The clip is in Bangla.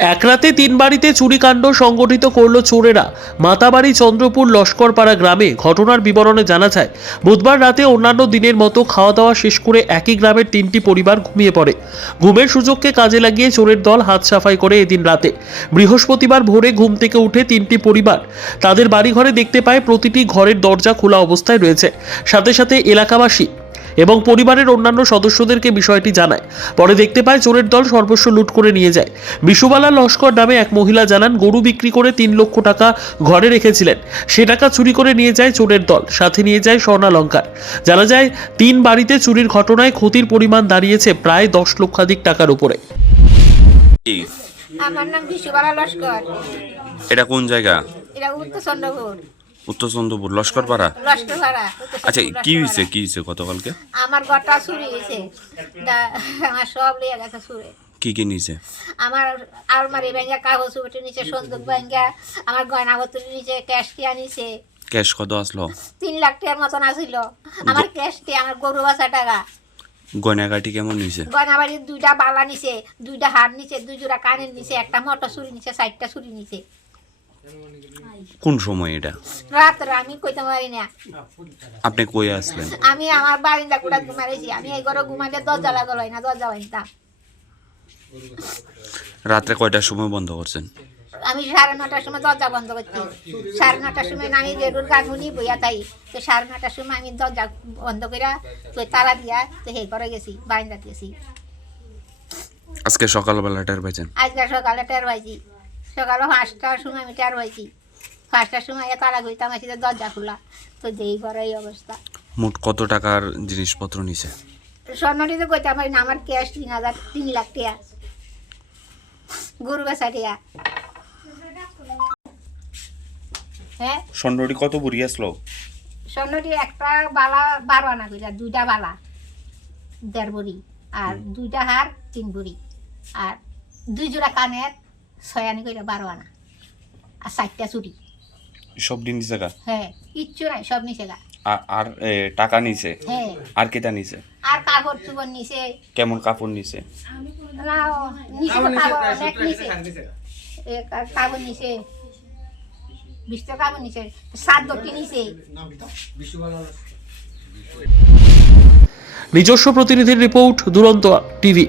এক রাতে তিন বাড়িতে চুরিকাণ্ড সংগঠিত করল চোরেরা। মাতাবাড়ি চন্দ্রপুর লস্করপাড়া গ্রামে ঘটনার বিবরণে জানা যায়, বুধবার রাতে অন্যান্য দিনের মতো খাওয়া দাওয়া শেষ করে একই গ্রামের তিনটি পরিবার ঘুমিয়ে পড়ে। ঘুমের সুযোগকে কাজে লাগিয়ে চোরের দল হাত সাফাই করে এদিন রাতে। বৃহস্পতিবার ভোরে ঘুম থেকে উঠে তিনটি পরিবার তাদের বাড়িঘরে দেখতে পায় প্রতিটি ঘরের দরজা খোলা অবস্থায় রয়েছে। সাথে সাথে এলাকাবাসী এবং পরিবারের অন্যান্য সদস্যদেরকে বিষয়টি জানায়। পরে দেখতে পায় চোরের দল সর্বস্ব লুট করে নিয়ে যায়। বিশুবালা লস্কর নামে এক মহিলা জানান গরু বিক্রি করে তিন লক্ষ টাকা ঘরে রেখেছিলেন। সে টাকা চুরি করে নিয়ে যায় চোরের দল সাথে নিয়ে যায় স্বর্ণালঙ্কার। জানা যায় তিন বাড়িতে চুরির ঘটনায় ক্ষতির পরিমাণ দাঁড়িয়েছে প্রায় দশ লক্ষাধিক টাকার উপরে। আমার নাম বিশ্ববালা লস্কর। এটা কোন জায়গা? এটা উত্তর চন্দ্রপুর। উত্তর চন্দ্রপুর লস্করপাড়া আচ্ছা কি হয়েছে কি হয়েছে গতকালকে? আমার ঘরটা চুরি হয়েছে আমার সব লিয়ে গেছে চুরে। কি কি নিছে? আমার আলমারি ব্যাঙ্গা কাগজ উঠে নিচে সন্দুক ব্যাঙ্গা আমার গয়না নিচে ক্যাশ ক্যাশ কত আসলো? তিন লাখ টাকার মতন আসিল। আমার ক্যাশ টিয়া আমার গরু বাসা টাকা। গয়নাগাটি কেমন নিছে? গয়না বাড়ির দুইটা বালা নিচে দুইটা হাত নিচে দুই জোড়া কানের নিচে একটা মোটর চুরি নিচে চারটা চুরি নিচে কোন সময় এটা? রাত্রে আমি কইতে পারি না। আপনি কই আসলেন? আমি আমার বারিন্দা কুড়া ঘুমাইছি আমি এই ঘরে ঘুমাইলে দরজা লাগাল না দরজা বাইতাম রাত্রে কয়টার সময় বন্ধ করছেন? আমি সাড়ে নটার সময় দরজা বন্ধ করছি। সাড়ে নটার সময় আমি রেডুর গান শুনি বইয়া তাই। তো সাড়ে নটার সময় আমি দরজা বন্ধ করে তো তালা দিয়া তো হে করে গেছি বারিন্দা গেছি আজকে সকালবেলাটার বেচেন আজকে সকালে টের পাইছি। সকালে পাঁচটার সময় আমি টের পাইছি। পাঁচটার সময় এ তালা ঘুরতাম তো দরজা খোলা। তো যেই ঘরে এই অবস্থা। মোট কত টাকার জিনিসপত্র নিছে? স্বর্ণটি তো কইতে পারি না আমার ক্যাশ তিন হাজার তিন লাখ টাকা গরু বেচা টাকা হ্যাঁ? স্বর্ণটি কত বুড়ি আসলো? স্বর্ণটি একটা বালা বারো আনা কইরা দুইটা বালা দেড় বড়ি আর দুইটা হার তিন বুড়ি আর দুই জোড়া কানের ছয় আনি কইরা বারো আনা আর চারটা চুরি। সব দিন নিছে গা? হ্যাঁ কিচ্ছু নাই সব নিচে গা। আর- টাকা নিছে? হ্যাঁ। আর কেটা নিছে? আর কাপড় চুপড় নিচে কেমন কাপড় নিছে? না নিচে কাপড় অনেক নিচে কা- কাপড় নিচে বিশটা কাপড় নিচে সাত দটি নিচে নিজস্ব প্রতিনিধির রিপোর্ট দুরন্ত টিভি।